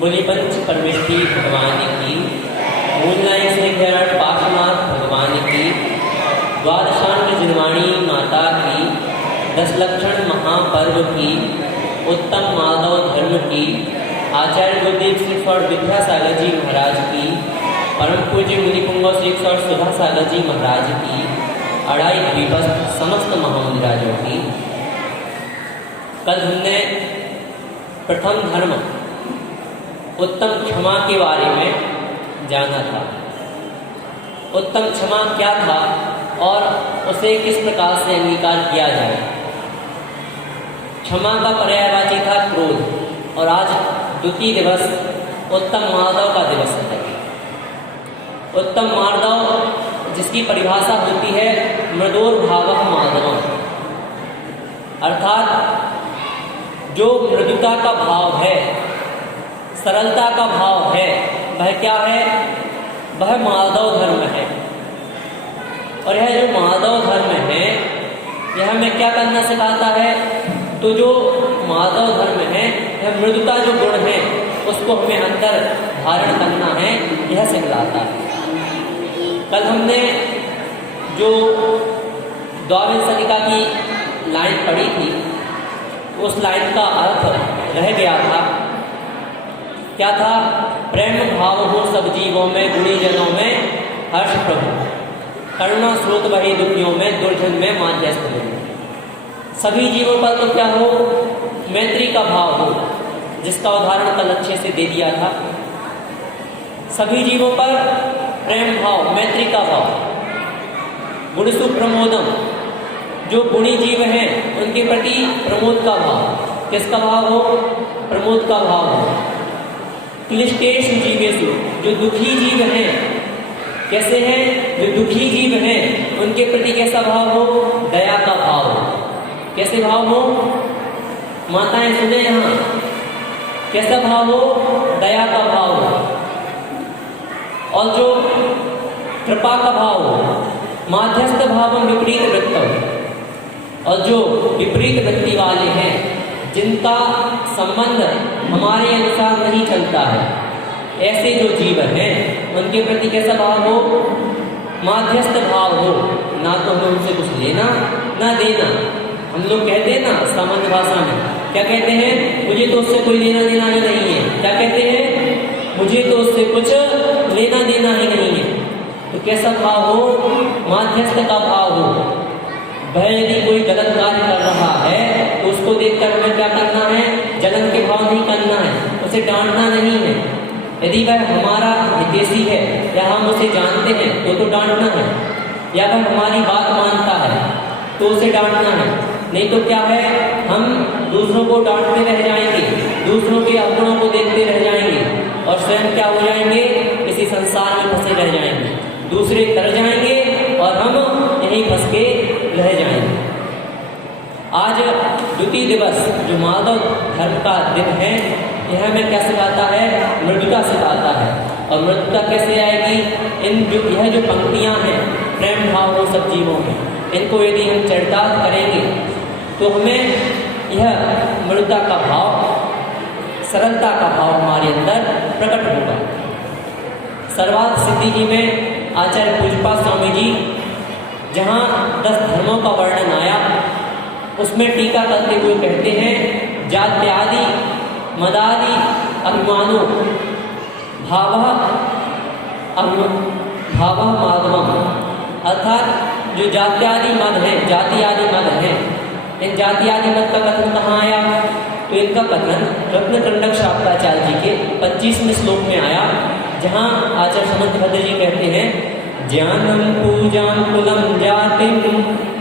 बोली पंच परमेष्ठी भगवान की, मूलनायक श्री खैराट पार्श्वनाथ भगवान की, द्वादशांग जिनवाणी माता की, 10 लक्षण महापर्व की, उत्तम माधव धर्म की, आचार्य गुरुदेव श्री और विद्यासागर जी महाराज की, परम पूज्य मुनिपुंगव श्री और सुधा सागर जी महाराज की, अढ़ाई द्वीपस्थ समस्त महामुनिराजों की। कल हमने प्रथम धर्म उत्तम क्षमा के बारे में जाना था। उत्तम क्षमा क्या था और उसे किस प्रकार से अंगीकार किया जाए। क्षमा का पर्यायवाची था क्रोध, और आज द्वितीय दिवस उत्तम माधव का दिवस है। उत्तम माधव जिसकी परिभाषा होती है मृदोर भावः माधवम्, अर्थात जो मृदुता का भाव है, सरलता का भाव है, वह क्या है? वह माधव धर्म है। और यह जो माधव धर्म है, यह हमें क्या करना सिखाता है? तो जो माधव धर्म है, यह मृदुता जो गुण है, उसको हमें अंदर धारण करना है, यह सिखलाता है। कल हमने जो द्वाविंशतिका की लाइन पढ़ी थी, उस लाइन का अर्थ रह गया था। क्या था? प्रेम भाव हो सब जीवों में, गुणी जनों में हर्ष प्रभु, करुणा स्रोत वही दुखियों में, दुर्जन में माध्यस्थ हो। सभी जीवों पर तो क्या हो? मैत्री का भाव हो, जिसका उदाहरण कल अच्छे से दे दिया था। सभी जीवों पर प्रेम भाव, मैत्री का भाव। गुणसु प्रमोदम, जो गुणी जीव हैं उनके प्रति प्रमोद का भाव। किसका भाव हो? प्रमोद का भाव हो। क्लिष्टेषु जीवेषु, जो दुखी जीव हैं, कैसे हैं? जो दुखी जीव हैं उनके प्रति कैसा भाव हो? दया का भाव हो। कैसे भाव हो? माताएं सुने यहाँ, कैसा भाव हो? दया का भाव हो। और जो कृपा का भाव हो, माध्यस्थ भाव विपरीत वृत्तम, और जो विपरीत वृत्ति वाले हैं, जिनका संबंध हमारे अनुसार नहीं चलता है, ऐसे जो जीव हैं उनके प्रति कैसा भाव हो? माध्यस्थ भाव हो। ना तो हमें उनसे कुछ लेना ना देना। हम लोग कहते हैं ना सामान्य भाषा में, क्या कहते हैं? मुझे तो उससे कोई लेना देना ही नहीं है। क्या कहते हैं? मुझे तो उससे कुछ लेना देना ही नहीं है। तो कैसा भाव हो? माध्यस्थ का भाव हो। वह यदि कोई गलत कार्य कर रहा है तो उसको देखकर हमें क्या करना है? जलन के भाव नहीं करना है, उसे डांटना नहीं है। यदि वह हमारा हितैषी है या हम उसे जानते हैं तो डांटना है, या वह हमारी बात मानता है तो उसे डांटना है। नहीं तो क्या है? हम दूसरों को डांटते रह जाएंगे, दूसरों के अवगुणों को देखते रह जाएंगे और स्वयं क्या हो जाएंगे? इसी संसार में दूसरे तर जाएंगे और हम यहीं फंस के रह जाएंगे। आज द्वितीय दिवस जो माधव धर्म का दिन है, यह हमें क्या सिखाता है? मृदुता सिखाता है। और मृदुता कैसे आएगी? यह जो पंक्तियां हैं, प्रेम भाव हो सब जीवों में, इनको यदि हम चरितार्थ करेंगे तो हमें यह मृदुता का भाव, सरलता का भाव हमारे अंदर प्रकट होगा। सर्वार्थ सिद्धि जी में आचार्य पूज्यपाद स्वामी जी जहाँ 10 धर्मों का वर्णन आया, उसमें टीका करते हुए कहते हैं, जात्यादि मदादि अभिमानो भाव माधवम, अर्थात जो जात्यादि मद है, जाति आदि मद है, इन जाति आदि मद का कथन कहाँ आया? तो इनका कथन रत्नकंडक शाक्ताचार्य जी के 25वें श्लोक में आया, जहाँ आचार्य समंत भद्र जी कहते हैं, ज्ञानम पूजाम कुलम जातिम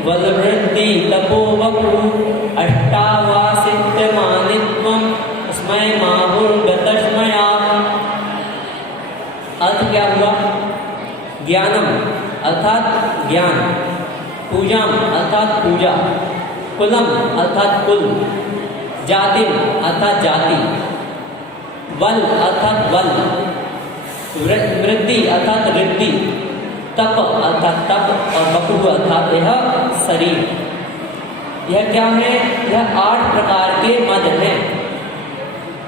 वलवृद्धि तपो वपु अष्टावासित्य मानित्वम स्मय माहुर्गतस्मया। अर्थ क्या हुआ? ज्ञानम अर्थात ज्ञान, पूजाम अर्थात पूजा, कुलम अर्थात कुल, जातिम अर्थात जाति, वल अर्थात वल, वृद्धि अर्थात वृद्धि, तप अर्थात तप, और वपु अर्थात यह शरीर। यह क्या है? यह 8 प्रकार के मद हैं।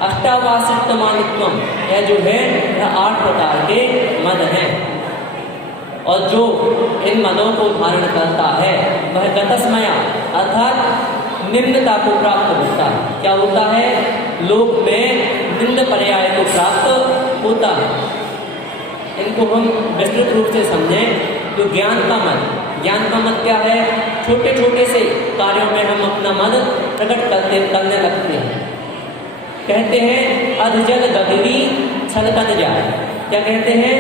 अष्टावासित मानित्वम, यह जो है यह 8 प्रकार के मद हैं। और जो इन मदों को धारण करता है वह गतस्मया अर्थात निम्नता को प्राप्त होता है। क्या होता है? लोक में निम्न पर्याय को प्राप्त होता है। इनको हम विस्तृत रूप से समझें तो ज्ञान का मद, ज्ञान का मद क्या है? छोटे छोटे से कार्यों में हम अपना मद प्रकट करने लगते हैं। कहते हैं अधजल गगरी छलकत जाए। क्या कहते हैं?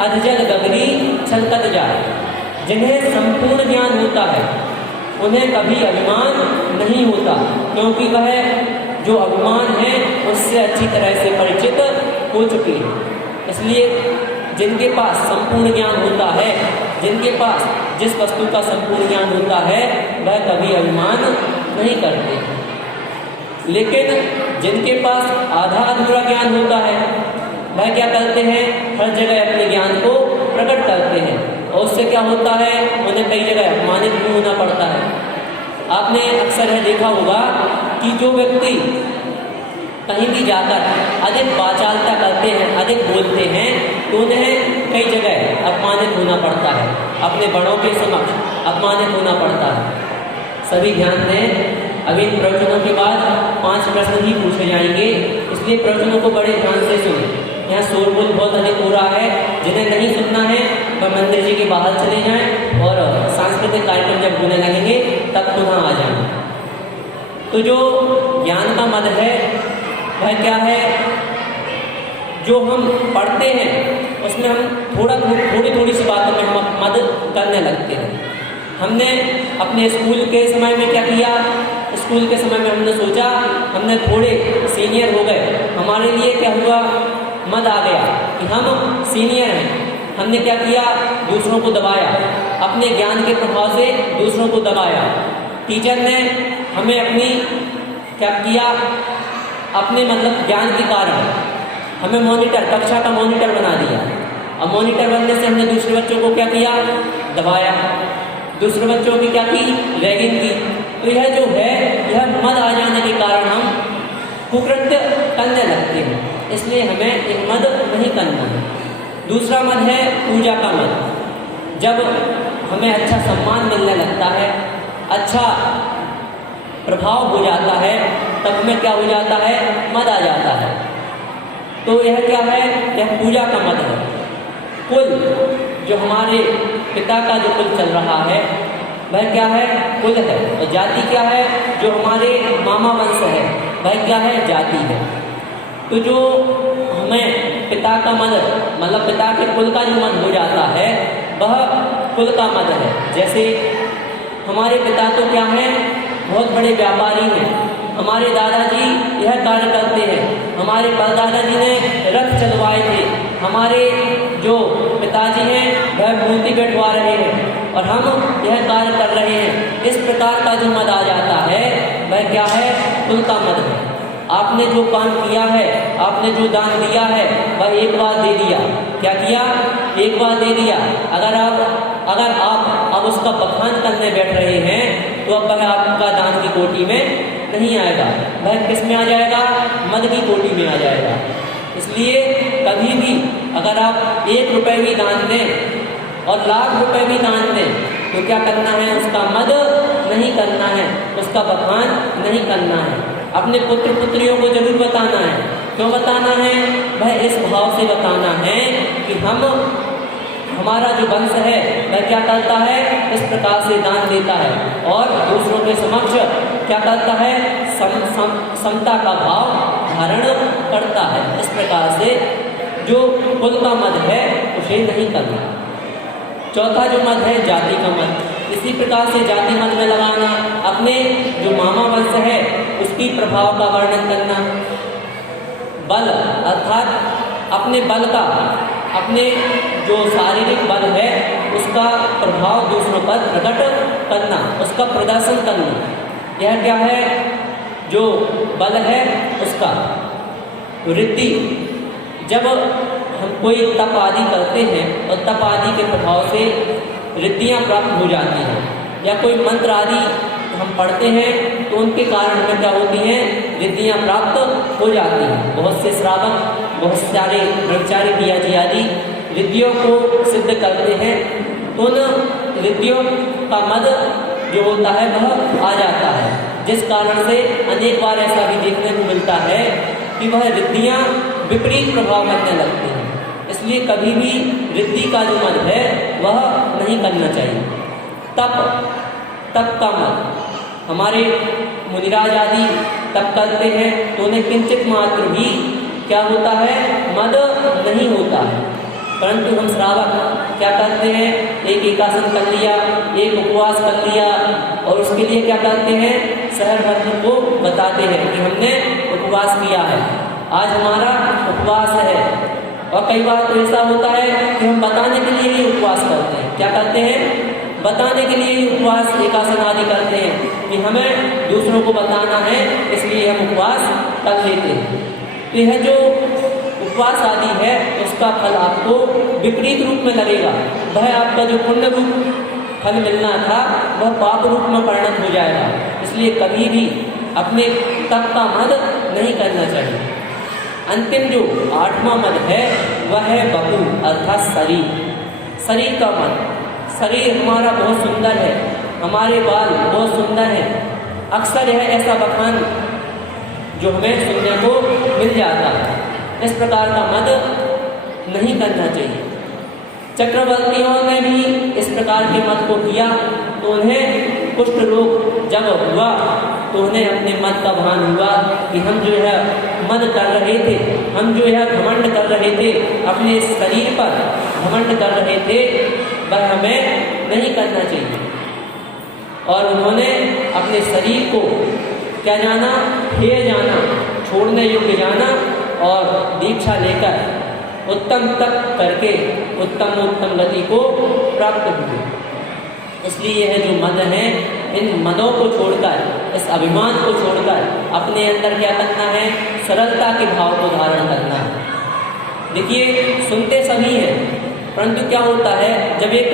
अधजल गगरी छलकत जाए। जिन्हें संपूर्ण ज्ञान होता है उन्हें कभी अभिमान नहीं होता, क्योंकि वह जो अभिमान है उससे अच्छी तरह से परिचित हो चुके हैं। इसलिए जिनके पास संपूर्ण ज्ञान होता है, जिनके पास जिस वस्तु का संपूर्ण ज्ञान होता है, वह कभी अभिमान नहीं करते। लेकिन जिनके पास आधा अधूरा ज्ञान होता है, वह क्या करते हैं? हर जगह अपने ज्ञान को प्रकट करते हैं, और उससे क्या होता है? उन्हें कई जगह अपमानित भी होना पड़ता है। आपने अक्सर यह देखा होगा कि जो व्यक्ति कहीं भी जाकर अधिक वाचालता करते हैं, अधिक बोलते हैं, तो उन्हें कई जगह अपमानित होना पड़ता है, अपने बड़ों के समक्ष अपमानित होना पड़ता है। सभी ध्यान दें, अभी इन प्रवचनों के बाद 5 प्रश्न ही पूछे जाएंगे, इसलिए प्रवचनों को बड़े ध्यान से सुनें। यहाँ शोरगुल बहुत अधिक हो रहा है, जिन्हें नहीं सुनना है वह मंदिर जी के बाहर चले जाएं, और सांस्कृतिक कार्यक्रम जब होने लगेंगे तब पुनः आ जाएं। तो जो ज्ञान का मद है वह क्या है? जो हम पढ़ते हैं उसमें हम थोड़ी थोड़ी सी बातों में हम मदद करने लगते हैं। हमने अपने स्कूल के समय में क्या किया? स्कूल के समय में हमने सोचा, हमने थोड़े सीनियर हो गए, हमारे लिए क्या हुआ? मद आ गया कि हम सीनियर हैं। हमने क्या किया? दूसरों को दबाया, अपने ज्ञान के प्रभाव से दूसरों को दबाया। टीचर ने हमें अपनी क्या किया? अपने मतलब ज्ञान के कारण हमें मॉनिटर, कक्षा का मॉनिटर बना दिया। अब मॉनिटर बनने से हमने दूसरे बच्चों को क्या किया? दबाया। दूसरे बच्चों की क्या की? रैगिंग की। तो यह जो है, यह मद आ जाने के कारण हम कुकृत्य करने लगते हैं। इसलिए हमें एक मद नहीं करना है। दूसरा मद है पूजा का मद। जब हमें अच्छा सम्मान मिलने लगता है, अच्छा प्रभाव हो जाता है, तब हमें क्या हो जाता है? मद आ जाता है। तो यह क्या है? यह पूजा का मद है। कुल, जो हमारे पिता का जो कुल चल रहा है वह क्या है? कुल है। और जाति क्या है? जो हमारे मामा वंश है वह क्या है? जाति है। तो जो हमें पिता का मद, मतलब पिता के कुल का जो मद हो जाता है वह कुल का मद है। जैसे हमारे पिता तो क्या है? बहुत बड़े व्यापारी हैं। हमारे दादाजी यह कार्य करते हैं। हमारे परदादा जी ने रथ चलवाए थे। हमारे जो पिताजी हैं वह वह मूर्ति बैठवा रहे हैं और हम यह कार्य कर रहे हैं, इस प्रकार का जो मद आ जाता है वह क्या है? कुल का मद है। आपने जो काम किया है, आपने जो दान दिया है, वह एक बार दे दिया। क्या किया? एक बार दे दिया। अगर आप अब उसका बखान करने बैठ रहे हैं तो अब वह आपका दान की कोटि में नहीं आएगा, वह किस में आ जाएगा? मद की कोटि में आ जाएगा। इसलिए कभी भी अगर आप 1 रुपए भी दान दें और लाख रुपए भी दान दें तो क्या करना है? उसका मद नहीं करना है, उसका बखान नहीं करना है। अपने पुत्र पुत्रियों को जरूर बताना है। क्यों बताना है? वह इस भाव से बताना है कि हमारा जो वंश है वह क्या करता है? इस प्रकार से दान देता है और दूसरों के समक्ष क्या करता है? समता का भाव धारण करता है। इस प्रकार से जो कुल का मद है उसे नहीं करना। चौथा जो मद है जाति का मद। इसी प्रकार से जाति मद में लगाना, अपने जो मामा वंश है उसकी प्रभाव का वर्णन करना। बल अर्थात अपने बल का, अपने जो शारीरिक बल है उसका प्रभाव दूसरों पर प्रकट करना, उसका प्रदर्शन करना। यह क्या है? जो बल है उसका। रिद्धि, जब हम कोई तप आदि करते हैं और तप आदि के प्रभाव से रिद्धियाँ प्राप्त हो जाती हैं, या कोई मंत्र आदि हम पढ़ते हैं तो उनके कारण हमें क्या होती हैं? रिद्धियाँ प्राप्त हो जाती हैं। बहुत से श्रावक, बहुत सारे ब्रह्मचारी पियाजी आदि रिद्धियों को सिद्ध करते हैं तो उन रिद्धियों का मद जो होता है वह आ जाता है, जिस कारण से अनेक बार ऐसा भी देखने को मिलता है कि वह रिद्धियाँ विपरीत प्रभाव करने लगती हैं। इसलिए कभी भी रिद्धि का जो मद है वह नहीं करना चाहिए। तप का मद, हमारे मुनिराज आदि तप करते हैं तो उन्हें किंचित मात्र भी क्या होता है? मद नहीं होता है। परंतु हम श्रावक क्या करते हैं? एक एकासन कर लिया, एक उपवास कर लिया और उसके लिए क्या करते हैं? शहर भर को बताते हैं कि हमने उपवास किया है, आज हमारा उपवास है। और कई बार तो ऐसा होता है कि हम बताने के लिए ही उपवास करते हैं। क्या करते हैं? बताने के लिए ही उपवास एकासन आदि करते हैं कि हमें दूसरों को बताना है, इसलिए हम उपवास कर लेते हैं। तो यह जो उपवास आदि है उसका फल आपको विपरीत रूप में लगेगा। वह आपका जो पुण्य रूप फल मिलना था वह पाप रूप में परिणत हो जाएगा। इसलिए कभी भी अपने तप का मद नहीं करना चाहिए। अंतिम जो 8वां मद है वह है बपू अर्थात शरीर का मद। शरीर हमारा बहुत सुंदर है, हमारे बाल बहुत सुंदर हैं। अक्सर यह ऐसा बखान जो हमें सुनने को मिल जाता है। इस प्रकार का मद नहीं करना चाहिए। चक्रवर्तियों ने भी इस प्रकार के मद को किया तो उन्हें कुष्ठ रोग जब हुआ तो उन्हें अपने मद का भान हुआ कि हम जो है मद कर रहे थे, हम जो है घमंड कर रहे थे, अपने शरीर पर घमंड कर रहे थे, वह हमें नहीं करना चाहिए। और उन्होंने अपने शरीर को क्या जाना? हेय जाना, छोड़ने योग्य जाना और दीक्षा लेकर उत्तम तप करके उत्तम गति को प्राप्त हुए। इसलिए यह जो मद है, इन मदों को छोड़कर, इस अभिमान को छोड़कर अपने अंदर क्या करना है? सरलता के भाव को धारण करना है। देखिए, सुनते सभी हैं, परंतु क्या होता है जब एक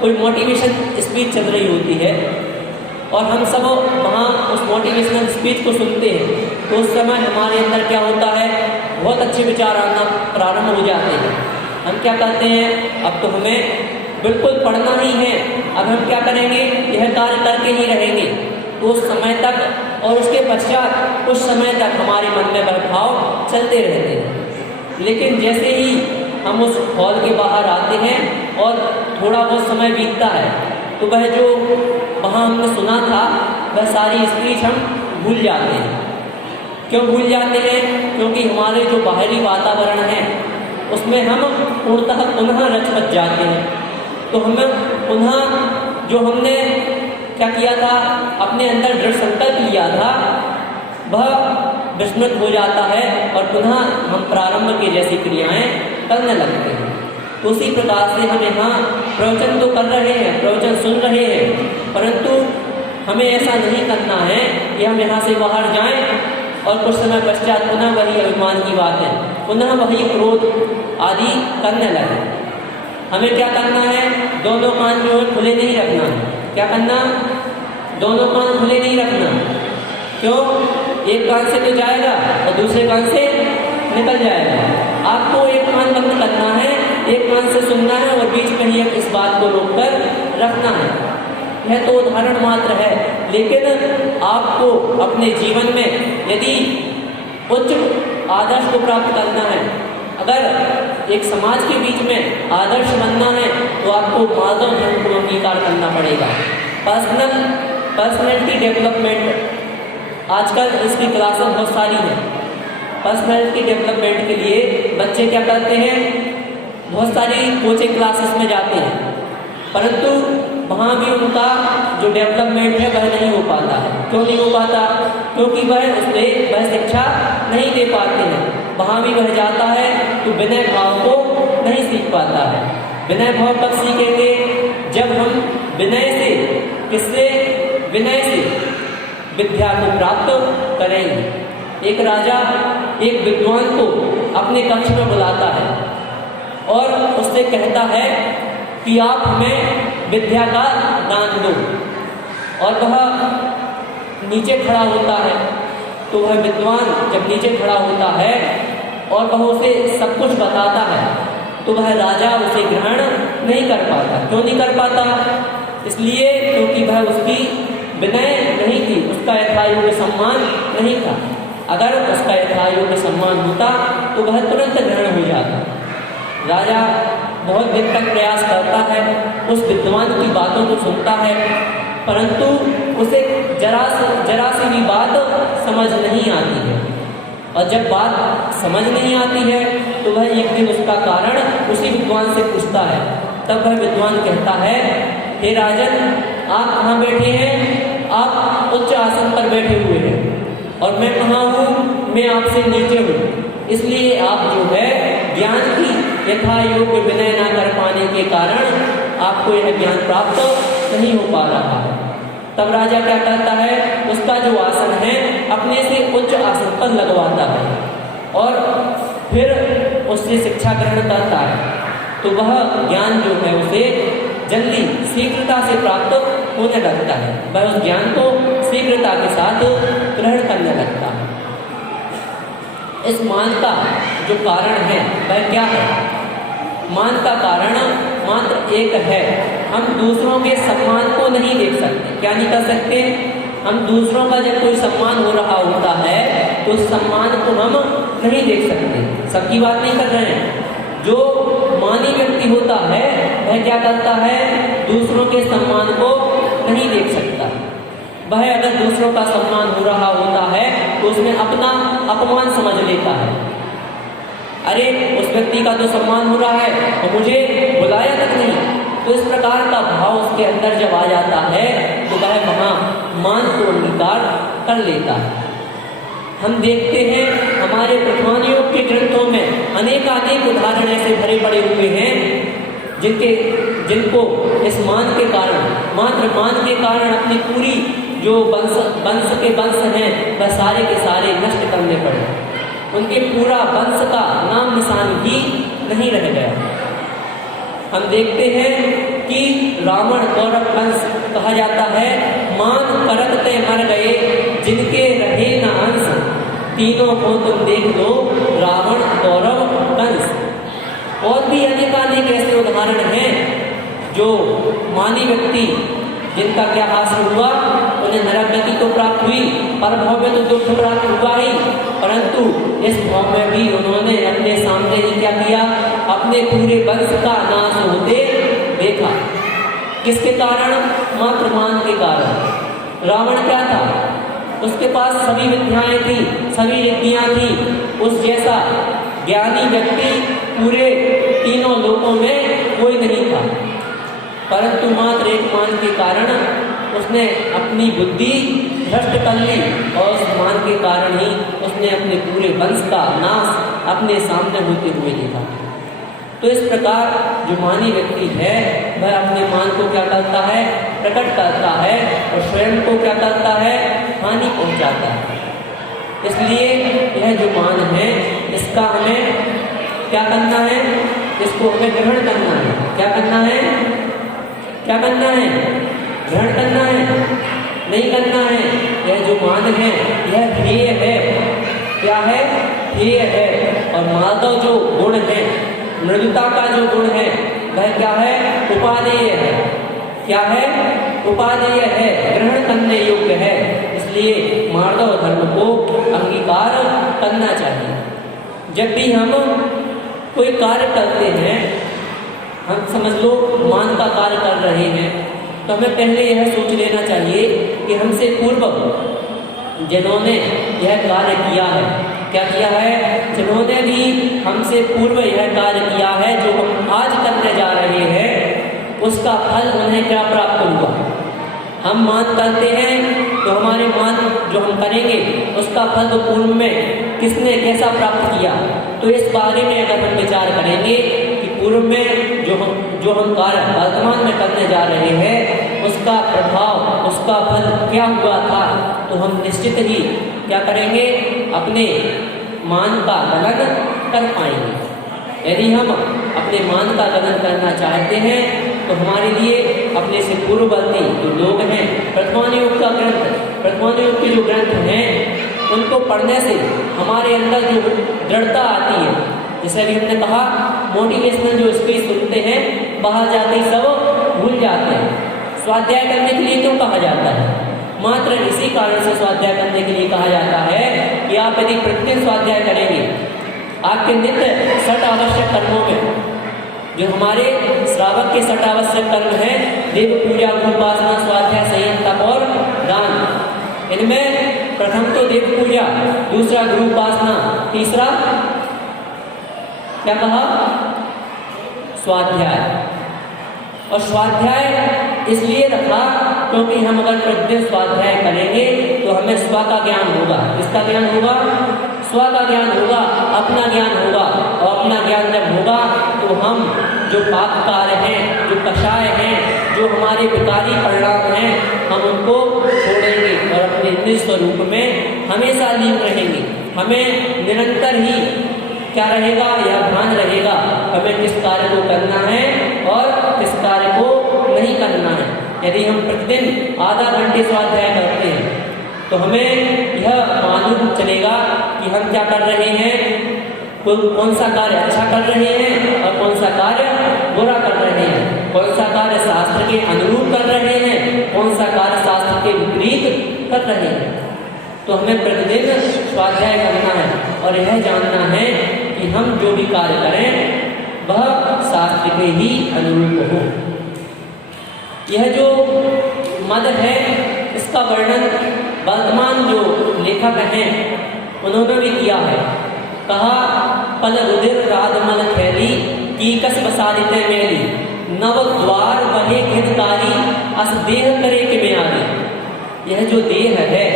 कोई मोटिवेशन स्पीच चल रही होती है और हम सब वहाँ उस मोटिवेशनल स्पीच को सुनते हैं तो उस समय हमारे अंदर क्या होता है? बहुत अच्छे विचार आना प्रारंभ हो जाते हैं। हम क्या करते हैं? अब तो हमें बिल्कुल पढ़ना ही है, अब हम क्या करेंगे? यह कार्य करके ही रहेंगे। तो उस समय तक और उसके पश्चात कुछ समय तक हमारे मन में वह भाव चलते रहते हैं। लेकिन जैसे ही हम उस हॉल के बाहर आते हैं और थोड़ा बहुत समय बीतता है तो वह जो वहाँ हमने सुना था वह सारी स्पीच हम भूल जाते हैं। क्यों भूल जाते हैं? क्योंकि हमारे जो बाहरी वातावरण है उसमें हम पूर्णतः पुनः रच जाते हैं। तो हमें पुनः जो हमने क्या किया था, अपने अंदर दृढ़ संकल्प लिया था, वह विस्मृत हो जाता है और पुनः हम प्रारंभ की जैसी क्रियाएं करने लगते हैं। तो उसी प्रकार से हम यहाँ प्रवचन तो कर रहे हैं, प्रवचन सुन रहे हैं, परंतु हमें ऐसा नहीं करना है कि हम यहाँ से बाहर जाएं और कुछ समय पश्चात पुनः वही अभिमान की बातें, पुनः वही क्रोध आदि करने लगे। हमें क्या करना है? दोनों कान जो है खुले नहीं रखना है। क्या करना? दोनों कान खुले नहीं रखना। क्यों? एक कान से तो जाएगा और दूसरे कान से निकल जाएगा। आपको एक कान बंद करना है, एक कान से सुनना है और बीच में ही इस बात को रोककर रखना है। यह तो उदाहरण मात्र है, लेकिन आपको अपने जीवन में यदि उच्च आदर्श को प्राप्त करना है, अगर एक समाज के बीच में आदर्श बनना है, तो आपको माधव धर्म को अंगीकार करना पड़ेगा। पर्सनैलिटी डेवलपमेंट, आजकल इसकी क्लासेस बहुत सारी हैं। पर्सनैलिटी डेवलपमेंट के लिए बच्चे क्या करते हैं? बहुत सारी कोचिंग क्लासेस में जाते हैं, परंतु वहाँ भी उनका जो डेवलपमेंट है वह नहीं हो पाता है। क्यों नहीं हो पाता? क्योंकि वह शिक्षा नहीं दे पाते हैं। वहाँ भी वह जाता है तो विनय भाव को नहीं सीख पाता है। विनय भाव कब सीखेंगे? जब हम विनय से, किससे? विनय से विद्या को प्राप्त करेंगे। एक राजा एक विद्वान को अपने कक्ष में बुलाता है और उससे कहता है कि आप हमें विद्या का दान दो। और वह नीचे खड़ा होता है, तो वह विद्वान जब नीचे खड़ा होता है और वह उसे सब कुछ बताता है, तो वह राजा उसे ग्रहण नहीं कर पाता। क्यों नहीं कर पाता? इसलिए क्योंकि वह उसकी विनय नहीं थी, उसका यथायोग्य सम्मान नहीं था। अगर उसका यथायोग्य सम्मान होता तो वह तुरंत ग्रहण हो जाता। राजा बहुत दिन तक प्रयास करता है, उस विद्वान की बातों को सुनता है, परंतु उसे जरा सी भी बात समझ नहीं आती है। और जब बात समझ नहीं आती है तो वह एक दिन उसका कारण उसी विद्वान से पूछता है। तब वह विद्वान कहता है, हे राजन, आप कहाँ बैठे हैं? आप उच्च आसन पर बैठे हुए हैं और मैं कहाँ हूँ? मैं आपसे नीचे हूँ। इसलिए आप जो है ज्ञान की यथायोग्य विनय न कर पाने के कारण आपको यह ज्ञान प्राप्त नहीं हो पा रहा है। तब राजा क्या करता है? उसका जो आसन है अपने से उच्च आसन पर लगवाता है और फिर उससे शिक्षा ग्रहण करता है। तो वह ज्ञान जो है उसे जल्दी शीघ्रता से प्राप्त होने लगता है। वह उस ज्ञान को शीघ्रता के साथ ग्रहण करने लगता है। इस मान का जो कारण है वह क्या है? मान का कारण मात्र एक है, हम दूसरों के सम्मान को नहीं देख सकते। क्या नहीं कर सकते? हम दूसरों का जब कोई सम्मान हो रहा होता है तो उस सम्मान को हम नहीं देख सकते। सबकी बात नहीं कर रहे हैं। जो मानी व्यक्ति होता है वह क्या करता है? दूसरों के सम्मान को नहीं देख सकता। वह अगर दूसरों का सम्मान हो रहा होता है तो उसमें अपना अपमान समझ लेता है। अरे उस व्यक्ति का तो सम्मान हो रहा है और मुझे बुलाया तक नहीं। तो इस प्रकार का भाव उसके अंदर जब आ जाता है तो वह वहाँ मान को अंगीकार कर लेता है। हम देखते हैं हमारे प्रथमानियों के ग्रंथों में अनेकानेक उदाहरण ऐसे भरे पड़े हुए हैं जिनको इस मान के कारण, मात्र मान के कारण अपनी पूरी जो वंश के वंश हैं वह सारे के सारे नष्ट करने पड़े। उनके पूरा वंश का नाम निशान भी नहीं रह गया। हम देखते हैं कि रावण कौरव वंश कहा जाता है, मान करते मर गए जिनके रहे न अंश, तीनों को तुम देख लो रावण कौरव वंश। और भी अनेकानेक ऐसे उदाहरण हैं जो मानी व्यक्ति जिनका क्या हासिल हुआ, उन्हें नरक गति तो प्राप्त हुई, पर भाव में तो दुख प्राप्त हुआ ही, परंतु इस भाव में भी उन्होंने अपने सामने ही क्या किया? अपने पूरे वंश का नाश होते देखा। किसके कारण? मात्र मान के कारण। रावण क्या था? उसके पास सभी विद्याएं थी, सभी रिद्धियां थी। उस जैसा ज्ञानी व्यक्ति पूरे तीनों लोकों में कोई नहीं था, परंतु मात्र एक मान के कारण उसने अपनी बुद्धि भ्रष्ट कर ली और उस मान के कारण ही उसने अपने पूरे वंश का नाश अपने सामने होते हुए देखा। तो इस प्रकार जो मानी व्यक्ति है वह अपने मान को क्या करता है, प्रकट करता है और स्वयं को क्या करता है, हानि पहुंचाता है। इसलिए यह जो मान है इसका हमें क्या करना है, इसको हमें ग्रहण करना है। क्या करना है, क्या करना है, ग्रहण करना है, नहीं करना है। यह जो मान है यह ध्येय है। क्या है, ध्येय है। और माधव जो गुण है, मृदुता का जो गुण है वह क्या है, उपादेय है। क्या है, उपादेय है, ग्रहण करने योग्य है। इसलिए माधव धर्म को अंगीकार करना चाहिए। जब भी हम कोई कार्य करते हैं, हम समझ लो मान का कार्य कर रहे हैं, तो हमें पहले यह सोच लेना चाहिए कि हमसे पूर्व जिन्होंने यह कार्य किया है, क्या किया है, जिन्होंने भी हमसे पूर्व यह कार्य किया है जो हम आज करने जा रहे हैं, उसका फल उन्हें क्या प्राप्त हुआ। हम मान करते हैं तो हमारे मान जो हम करेंगे उसका फल तो पूर्व में किसने कैसा प्राप्त किया। तो इस बारे में अगर हम विचार करेंगे कि पूर्व में जो हम कार्य वर्तमान में करने जा रहे हैं उसका प्रभाव, उसका फल क्या हुआ था, तो हम निश्चित ही क्या करेंगे, अपने मान का गणन कर पाएंगे। यदि हम अपने मान का गणन करना चाहते हैं तो हमारे लिए अपने से पूर्ववर्ती जो लोग हैं, प्रथमानुयोग का ग्रंथ, प्रथमानुयोग के जो ग्रंथ हैं उनको पढ़ने से हमारे अंदर जो दृढ़ता आती है, जैसे अभी हमने कहा मोटिवेशनल जो स्पीच सुनते हैं बाहर जाते ही सब भूल जाते हैं। स्वाध्याय करने के लिए क्यों कहा जाता है, मात्र इसी कारण से स्वाध्याय करने के लिए कहा जाता है कि आप यदि प्रत्येक स्वाध्याय करेंगे, आपके नित्य 6 आवश्यक कर्मों में जो हमारे श्रावक के 6 आवश्यक कर्म हैं, देव पूजा, उपासना, स्वाध्याय, संयम, तप और दान, इनमें प्रथम तो देव पूजा, दूसरा गुरु उपासना, तीसरा क्या कहा, स्वाध्याय। और स्वाध्याय इसलिए रखा क्योंकि हम अगर प्रतिदिन स्वाध्याय करेंगे तो हमें स्व का ज्ञान होगा। किसका ज्ञान होगा, स्व का ज्ञान होगा, अपना ज्ञान होगा। और अपना ज्ञान जब होगा तो हम जो पाप कार्य हैं, जो कषाय हैं, जो हमारे विकारी परिणाम हैं, हम उनको छोड़ेंगे और अपने निज स्वरूप में हमेशा लीन रहेंगे। हमें निरंतर ही क्या रहेगा, यह ध्यान रहेगा हमें किस कार्य को करना है और किस कार्य को नहीं करना है। यदि हम प्रतिदिन आधा घंटे स्वाध्याय करते हैं तो हमें यह मालूम चलेगा कि हम क्या कर रहे हैं, कौन सा कार्य अच्छा कर रहे हैं और कौन सा कार्य बुरा कर रहे हैं, कौन सा कार्य शास्त्र के अनुरूप कर रहे हैं, कौन सा कार्य शास्त्र के विपरीत कर रहे हैं। तो हमें प्रतिदिन स्वाध्याय करना है और यह जानना है कि हम जो भी कार्य करें वह शास्त्र के ही अनुरूप हो। यह जो मद है इसका वर्णन वर्तमान जो लेखक हैं उन्होंने भी किया है। कहा, पल रुधिर राधमल थैली की कस बसादिते मैली, नव द्वार बहे घिनकारी अस देह करे कि में आदि। यह जो देह है,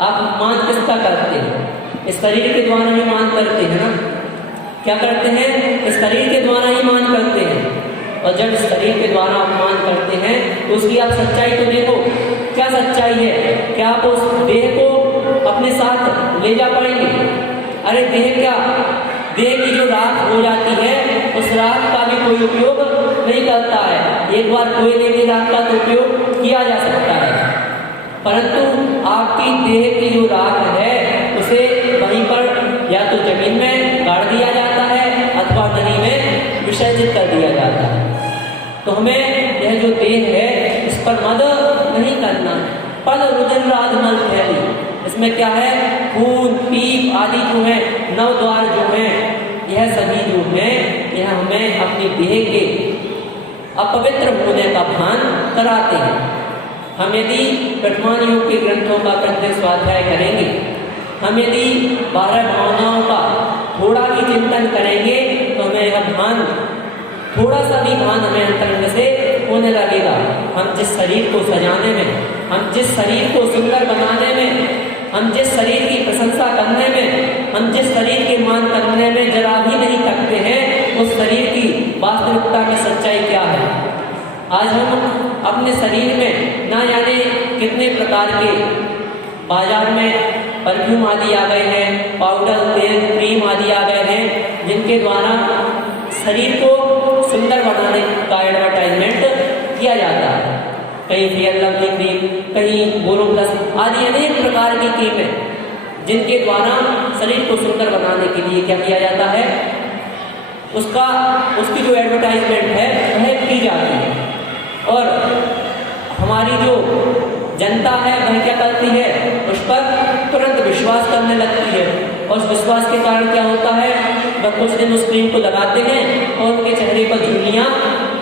आप मान किसका करते हैं, इस शरीर के द्वारा ही मान करते हैं ना। क्या करते हैं, इस शरीर के द्वारा ही मान करते हैं। और जब इस शरीर के द्वारा आप मान करते हैं तो उसकी आप सच्चाई तो देखो, क्या सच्चाई है, क्या आप उस देह को अपने साथ ले जा पाएंगे। अरे देह क्या, देह की जो राख हो जाती है उस राख का भी कोई उपयोग नहीं करता है। एक बार कोयले की राख का तो उपयोग किया जा सकता है, परंतु आपकी देह की जो राख है उसे वहीं पर या तो जमीन में गाड़ दिया जाता है अथवा नदी में विसर्जित कर दिया जाता है। तो हमें यह जो देह है इस पर मद नहीं करना। पल रुधिर राधमल थैली, इसमें क्या है, खून, पीप आदि जो है, नव द्वार जो है, यह सभी जो है यह हमें अपनी देह के अपवित्र होने का भान कराते हैं। हम यदि प्रथमान योग के ग्रंथों का प्रतिदिन स्वाध्याय करेंगे, हम यदि 12 भावनाओं का थोड़ा भी चिंतन करेंगे तो हमें यह भान, थोड़ा सा भी भान हमें अंतरंग से होने लगेगा। हम जिस शरीर को सजाने में, हम जिस शरीर को सुंदर बनाने में, हम जिस शरीर की प्रशंसा करने में, हम जिस शरीर के मान करने में जरा भी नहीं थकते हैं, उस शरीर की वास्तविकता में सच्चाई क्या है। आज हम अपने शरीर में ना जाने कितने प्रकार के बाजार में परफ्यूम आदि आ गए हैं, पाउडर, तेल, क्रीम आदि आ गए हैं, जिनके द्वारा शरीर को सुंदर बनाने का एडवर्टाइजमेंट किया जाता है। कहीं फेयर लवली क्रीम, कहीं बोरोप्लस आदि अनेक प्रकार की क्रीमें, जिनके द्वारा शरीर को सुंदर बनाने के लिए क्या किया जाता है, उसकी जो एडवर्टाइजमेंट है वह की जाती है। और हमारी जो जनता है वह क्या करती है, उस पर तुरंत विश्वास करने लगती है, और उस विश्वास के कारण क्या होता है, वह कुछ दिन उस क्रीम को लगाते हैं और उनके चेहरे पर झुर्रियाँ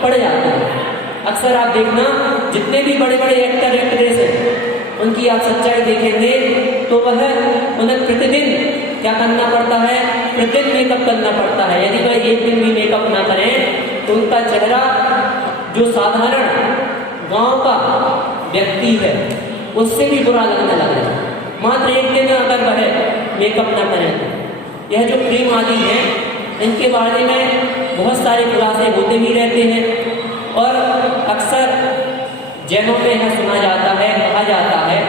पड़ जाती हैं। अक्सर आप देखना, जितने भी बड़े बड़े एक्टर एक्ट्रेस हैं, उनकी आप सच्चाई देखेंगे तो वह उन्हें प्रतिदिन क्या करना पड़ता है, प्रतिदिन मेकअप करना पड़ता है। यदि वह एक दिन भी मेकअप ना करें तो उनका चेहरा जो साधारण गांव का व्यक्ति है उससे भी बुरा लगने लगे, मात्र एक दिन अगर वह मेकअप ना करें। यह जो क्रीम आदि है, इनके बारे में बहुत सारे खुलासे होते ही रहते हैं, और अक्सर जैनों में यह सुना जाता है, कहा जाता है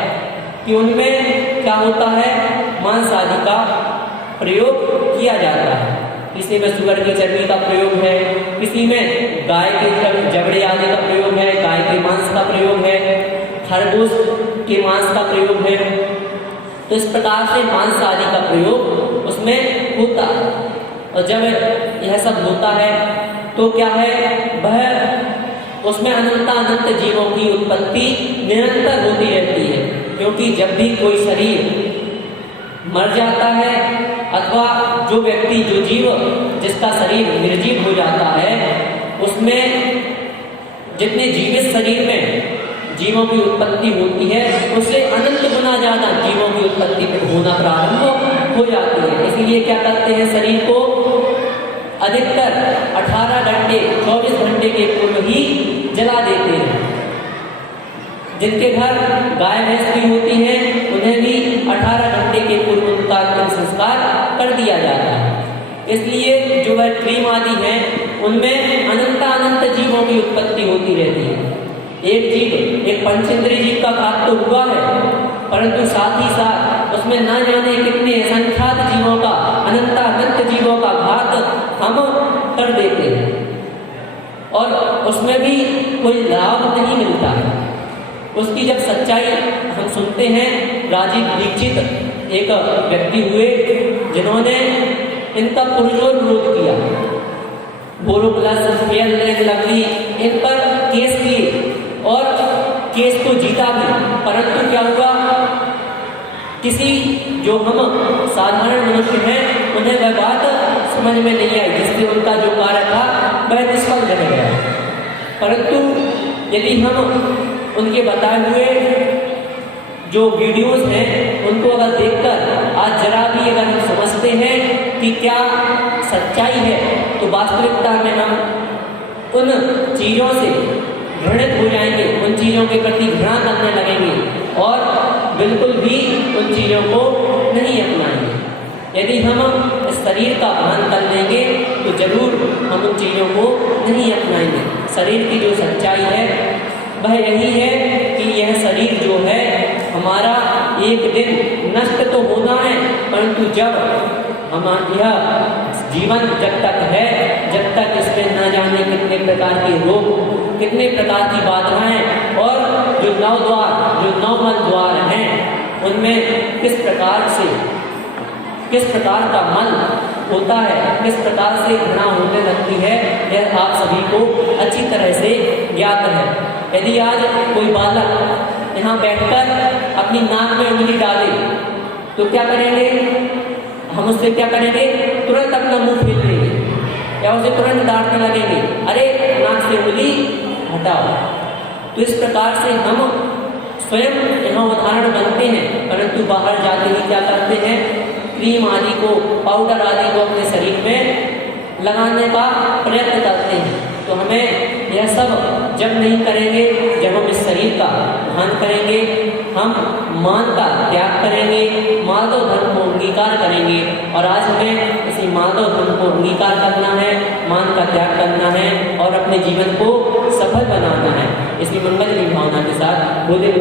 कि उनमें क्या होता है, मांस आदि का प्रयोग किया जाता है। किसी में सुअर की चर्बी का प्रयोग है, किसी में गाय के जबड़े आदि का प्रयोग है, गाय के मांस का प्रयोग है, खरगोश के मांस का प्रयोग है। तो इस प्रकार से मांस आदि का प्रयोग उसमें होता है, और जब यह सब होता है तो क्या है, वह उसमें अनंत जीवों की उत्पत्ति निरंतर होती रहती है। क्योंकि जब भी कोई शरीर मर जाता है, अथवा जो व्यक्ति, जो जीव, जिसका शरीर निर्जीव हो जाता है, उसमें जितने जीवित शरीर में जीवों की उत्पत्ति होती है, उससे अनंत गुना ज्यादा जीवों की उत्पत्ति होना प्रारंभ हो जाती है। इसीलिए क्या करते हैं, शरीर को अधिकतर 18 घंटे 24 घंटे के पूर्व ही जला देते हैं। जिनके घर गाय भैंस भी होती है, उन्हें भी 18 घंटे के पूर्व उनका अंतिम संस्कार कर दिया जाता है। इसलिए जो वह क्रीम आदि है, उनमें अनंत जीवों की उत्पत्ति होती रहती है। एक जीव, एक पंचेंद्रिय जीव का घात तो हुआ है, परंतु साथ ही साथ उसमें न जाने कितने असंख्यात जीवों का, अनंत जीवों का घात हम कर देते हैं, और उसमें भी कोई लाभ नहीं मिलता है। उसकी जब सच्चाई हम सुनते हैं, राजीव दीक्षित एक व्यक्ति हुए जिन्होंने इनका पुरजोर विरोध किया, बोरोप्लस, फेयर लवली, इन पर केस किए और केस को जीता भी। परंतु क्या हुआ, किसी जो हम साधारण मनुष्य हैं, उन्हें वह बात समझ में नहीं आई, जिससे उनका जो कार्य था वह निष्फल रह गया। परंतु यदि हम उनके बताए हुए जो वीडियोस हैं, उनको अगर देखकर आज जरा भी अगर हम समझते हैं कि क्या सच्चाई है, तो वास्तविकता में हम उन चीज़ों से घृणित हो जाएंगे, उन चीज़ों के प्रति घृणा करने लगेंगे, और बिल्कुल भी उन चीज़ों को नहीं अपनाएंगे। यदि हम इस शरीर का भान कर लेंगे तो जरूर हम उन चीज़ों को नहीं अपनाएंगे। शरीर की जो सच्चाई है वह यही है कि यह शरीर जो है हमारा एक दिन नष्ट तो होना है, परंतु जब हमारा यह जीवन जब तक है, जब तक इसमें न जाने कितने प्रकार के रोग, कितने प्रकार की बाधाएं, और जो नवमल द्वार हैं, उनमें किस प्रकार का मन होता है, किस प्रकार से घृणा होने लगती है, यह आप सभी को अच्छी तरह से ज्ञात है। यदि आज कोई बालक यहाँ बैठकर अपनी नाक में उंगली डाले तो क्या करेंगे, हम उससे क्या करेंगे, तुरंत अपना मुंह फेर लेंगे या उसे तुरंत डांटने लगेंगे, अरे नाक से उंगली हटाओ। तो इस प्रकार से हम स्वयं यहाँ उदाहरण बनते हैं, परंतु बाहर जाते ही क्या करते हैं, क्रीम आदि को, पाउडर आदि को अपने शरीर में लगाने का प्रयत्न करते हैं। तो हमें यह सब जब नहीं करेंगे जब हम इस शरीर का भान करेंगे, हम मान का त्याग करेंगे, माधव धर्म को अंगीकार करेंगे। और आज हमें इसी माधव धर्म को अंगीकार करना है, मान का त्याग करना है और अपने जीवन को सफल बनाना है। इसलिए मंगल की भावना के साथ बोले